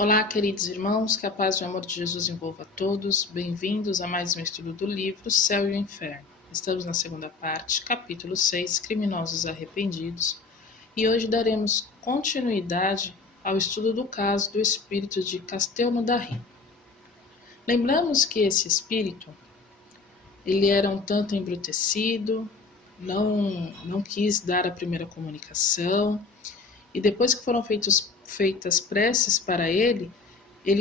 Olá, queridos irmãos, que a paz e o amor de Jesus envolva a todos. Bem-vindos a mais um estudo do livro Céu e o Inferno. Estamos na segunda parte, capítulo 6, Criminosos Arrependidos, e hoje daremos continuidade ao estudo do caso do espírito de Castelnaudary. Lembramos que esse espírito, ele era um tanto embrutecido, não quis dar a primeira comunicação, e depois que foram feitas preces para ele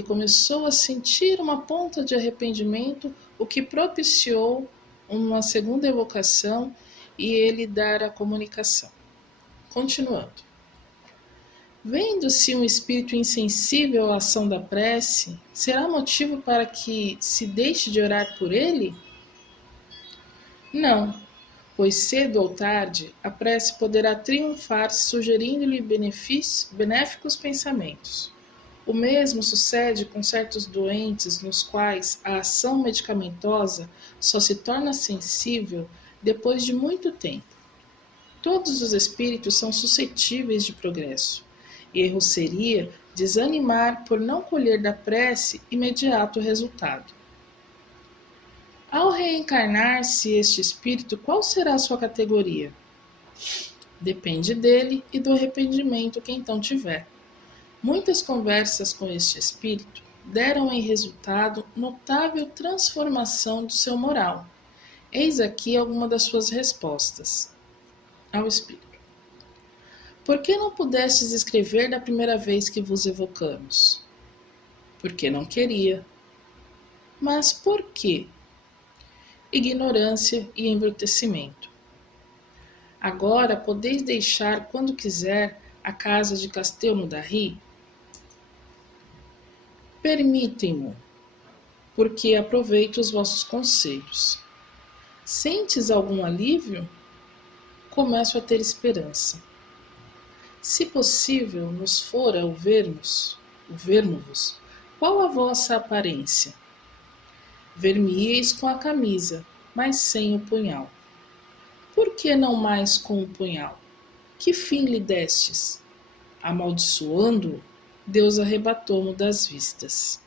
começou a sentir uma ponta de arrependimento, o que propiciou uma segunda evocação e ele dar a comunicação. Continuando. Vendo-se um espírito insensível à ação da prece, será motivo para que se deixe de orar por ele? Não, pois cedo ou tarde a prece poderá triunfar, sugerindo-lhe benéficos pensamentos. O mesmo sucede com certos doentes nos quais a ação medicamentosa só se torna sensível depois de muito tempo. Todos os espíritos são suscetíveis de progresso. Erro seria desanimar por não colher da prece imediato resultado. Ao reencarnar-se este espírito, qual será a sua categoria? Depende dele e do arrependimento que então tiver. Muitas conversas com este espírito deram em resultado notável transformação do seu moral. Eis aqui alguma das suas respostas ao espírito. Por que não pudestes escrever da primeira vez que vos evocamos? Porque não queria. Mas por quê? Ignorância e embrutecimento. Agora podeis deixar quando quiser a casa de Castelnaudary? Permitem-mo, porque aproveito os vossos conselhos. Sentes algum alívio? Começo a ter esperança. Se possível nos fora o vermo-vos, qual a vossa aparência? Ver-me-eis com a camisa, mas sem o punhal. Por que não mais com o punhal? Que fim lhe destes? Amaldiçoando-o, Deus arrebatou-mo das vistas.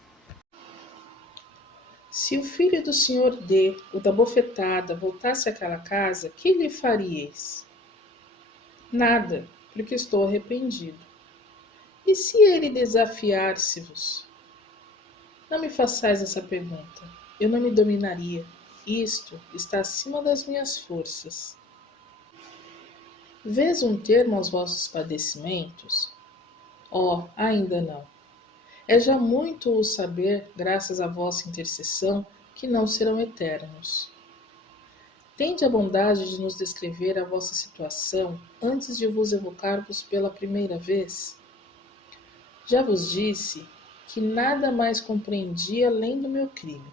Se o filho do senhor D, o da bofetada, voltasse àquela casa, que lhe faríeis? Nada, porque estou arrependido. E se ele desafiar-se-vos? Não me façais essa pergunta. Eu não me dominaria. Isto está acima das minhas forças. Vês um termo aos vossos padecimentos? Oh, ainda não. É já muito o saber, graças à vossa intercessão, que não serão eternos. Tende a bondade de nos descrever a vossa situação antes de vos evocar-vos pela primeira vez? Já vos disse que nada mais compreendia além do meu crime,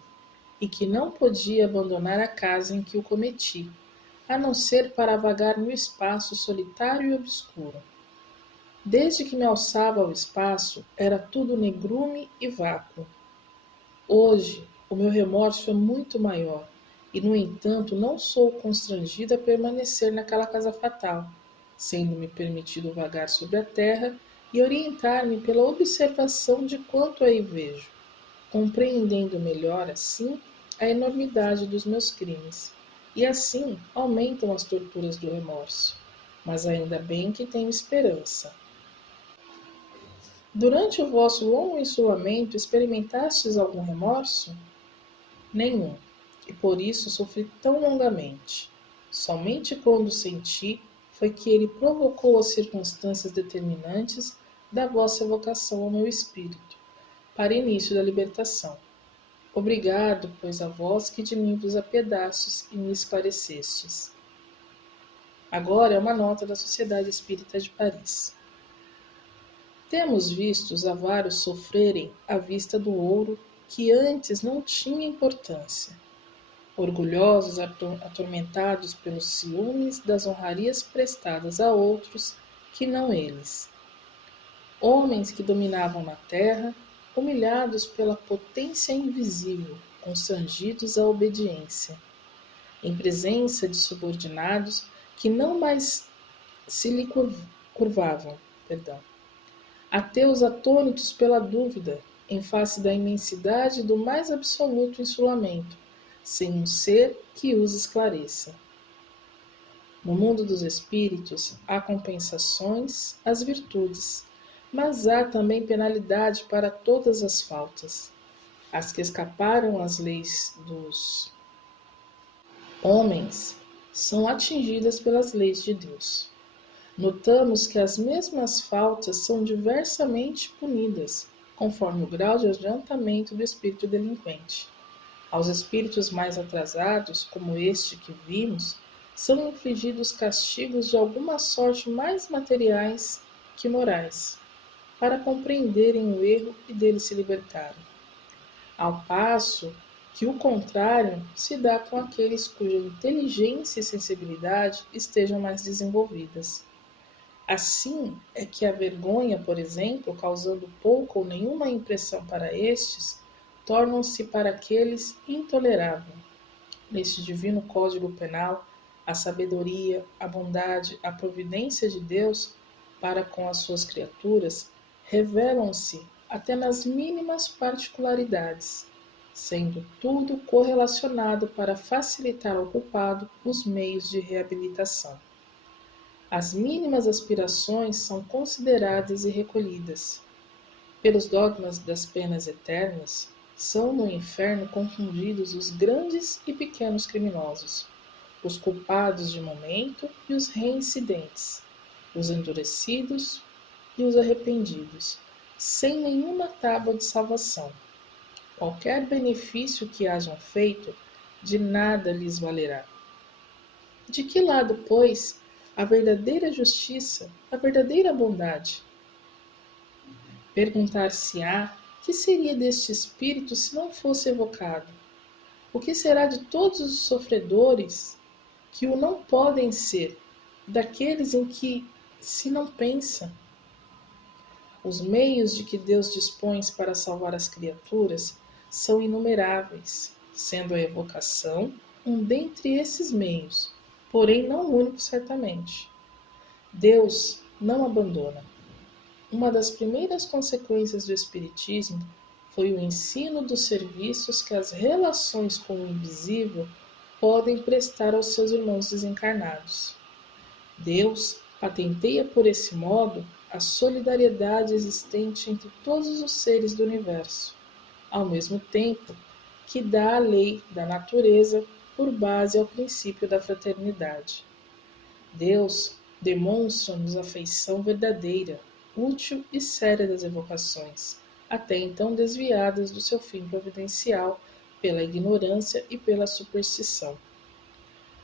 e que não podia abandonar a casa em que o cometi, a não ser para vagar no espaço solitário e obscuro. Desde que me alçava ao espaço, era tudo negrume e vácuo. Hoje, o meu remorso é muito maior, e, no entanto, não sou constrangida a permanecer naquela casa fatal, sendo-me permitido vagar sobre a terra e orientar-me pela observação de quanto aí vejo, compreendendo melhor, assim, a enormidade dos meus crimes. E assim aumentam as torturas do remorso. Mas ainda bem que tenho esperança. Durante o vosso longo isolamento, experimentastes algum remorso? Nenhum, e por isso sofri tão longamente. Somente quando senti foi que ele provocou as circunstâncias determinantes da vossa evocação ao meu espírito, para início da libertação. Obrigado, pois, a vós que de mim vos apiedastes e me esclarecestes. Agora é uma nota da Sociedade Espírita de Paris. Temos visto os avaros sofrerem à vista do ouro que antes não tinha importância, orgulhosos atormentados pelos ciúmes das honrarias prestadas a outros que não eles. Homens que dominavam na terra, humilhados pela potência invisível, constrangidos à obediência, em presença de subordinados que não mais se lhe curvavam. Ateus atônitos pela dúvida, em face da imensidade do mais absoluto insulamento, sem um ser que os esclareça. No mundo dos espíritos há compensações às virtudes, mas há também penalidade para todas as faltas. As que escaparam às leis dos homens são atingidas pelas leis de Deus. Notamos que as mesmas faltas são diversamente punidas, conforme o grau de adiantamento do espírito delinquente. Aos espíritos mais atrasados, como este que vimos, são infligidos castigos de alguma sorte mais materiais que morais, para compreenderem o erro e dele se libertarem. Ao passo que o contrário se dá com aqueles cuja inteligência e sensibilidade estejam mais desenvolvidas. Assim é que a vergonha, por exemplo, causando pouca ou nenhuma impressão para estes, tornam-se para aqueles intolerável. Neste divino código penal, a sabedoria, a bondade, a providência de Deus para com as suas criaturas revelam-se até nas mínimas particularidades, sendo tudo correlacionado para facilitar ao culpado os meios de reabilitação. As mínimas aspirações são consideradas e recolhidas. Pelos dogmas das penas eternas, são no inferno confundidos os grandes e pequenos criminosos, os culpados de momento e os reincidentes, os endurecidos e os arrependidos, sem nenhuma tábua de salvação. Qualquer benefício que hajam feito, de nada lhes valerá. De que lado, pois, a verdadeira justiça, a verdadeira bondade? Perguntar-se-á que seria deste espírito se não fosse evocado? O que será de todos os sofredores que o não podem ser, daqueles em que se não pensa? Os meios de que Deus dispõe para salvar as criaturas são inumeráveis, sendo a evocação um dentre esses meios, porém não o único certamente. Deus não abandona. Uma das primeiras consequências do Espiritismo foi o ensino dos serviços que as relações com o invisível podem prestar aos seus irmãos desencarnados. Deus patenteia por esse modo a solidariedade existente entre todos os seres do universo, ao mesmo tempo que dá a lei da natureza por base ao princípio da fraternidade. Deus demonstra-nos a feição verdadeira, útil e séria das evocações, até então desviadas do seu fim providencial pela ignorância e pela superstição.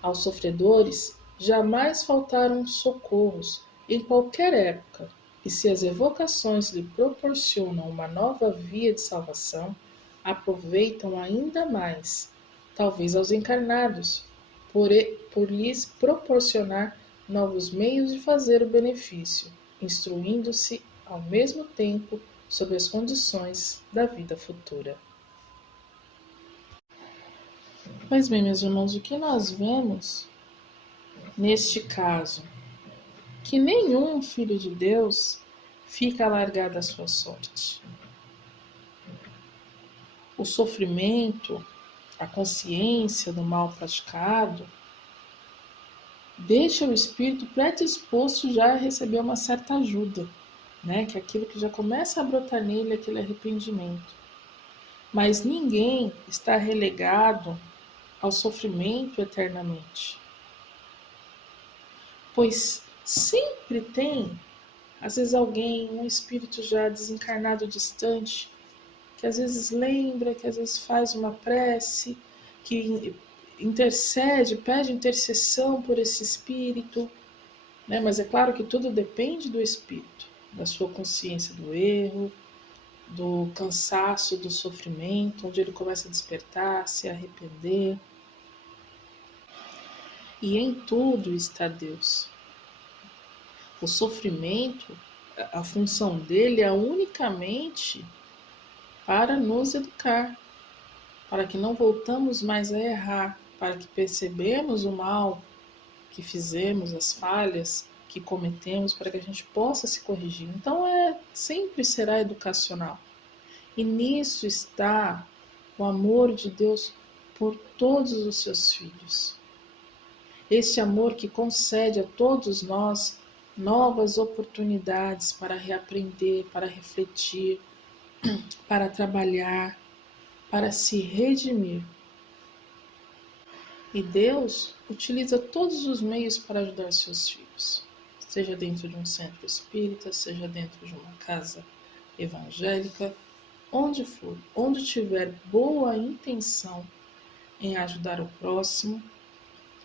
Aos sofredores jamais faltaram socorros em qualquer época, e se as evocações lhe proporcionam uma nova via de salvação, aproveitam ainda mais, talvez aos encarnados, por lhes proporcionar novos meios de fazer o benefício, instruindo-se ao mesmo tempo sobre as condições da vida futura. Pois bem, meus irmãos, o que nós vemos neste caso? Que nenhum filho de Deus fica largado à sua sorte. O sofrimento, a consciência do mal praticado, deixa o espírito predisposto já a receber uma certa ajuda, né? Que é aquilo que já começa a brotar nele, aquele arrependimento. Mas ninguém está relegado ao sofrimento eternamente. Pois sempre tem, às vezes, alguém, um espírito já desencarnado distante, que às vezes lembra, que às vezes faz uma prece, que intercede, pede intercessão por esse espírito, né? Mas é claro que tudo depende do espírito, da sua consciência do erro, do cansaço, do sofrimento, onde ele começa a despertar, se arrepender. E em tudo está Deus. O sofrimento, a função dele é unicamente para nos educar, para que não voltamos mais a errar, para que percebamos o mal que fizemos, as falhas, que cometemos para que a gente possa se corrigir. Então, sempre será educacional. E nisso está o amor de Deus por todos os seus filhos. Este amor que concede a todos nós novas oportunidades para reaprender, para refletir, para trabalhar, para se redimir. E Deus utiliza todos os meios para ajudar seus filhos, seja dentro de um centro espírita, seja dentro de uma casa evangélica, onde for, onde tiver boa intenção em ajudar o próximo,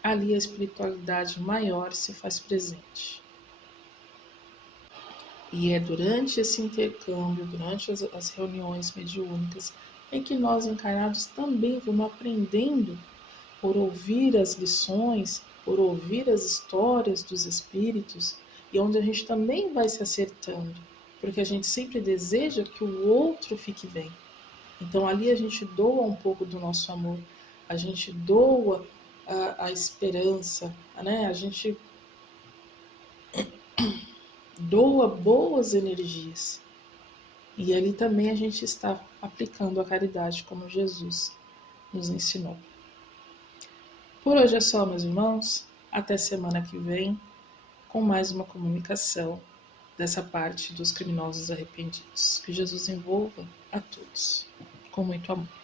ali a espiritualidade maior se faz presente. E é durante esse intercâmbio, durante as reuniões mediúnicas, em que nós encarnados também vamos aprendendo por ouvir as lições, por ouvir as histórias dos espíritos, e onde a gente também vai se acertando, porque a gente sempre deseja que o outro fique bem. Então ali a gente doa um pouco do nosso amor, a gente doa a esperança, né? A gente doa boas energias. E ali também a gente está aplicando a caridade como Jesus nos ensinou. Por hoje é só, meus irmãos. Até semana que vem com mais uma comunicação dessa parte dos criminosos arrependidos. Que Jesus envolva a todos com muito amor.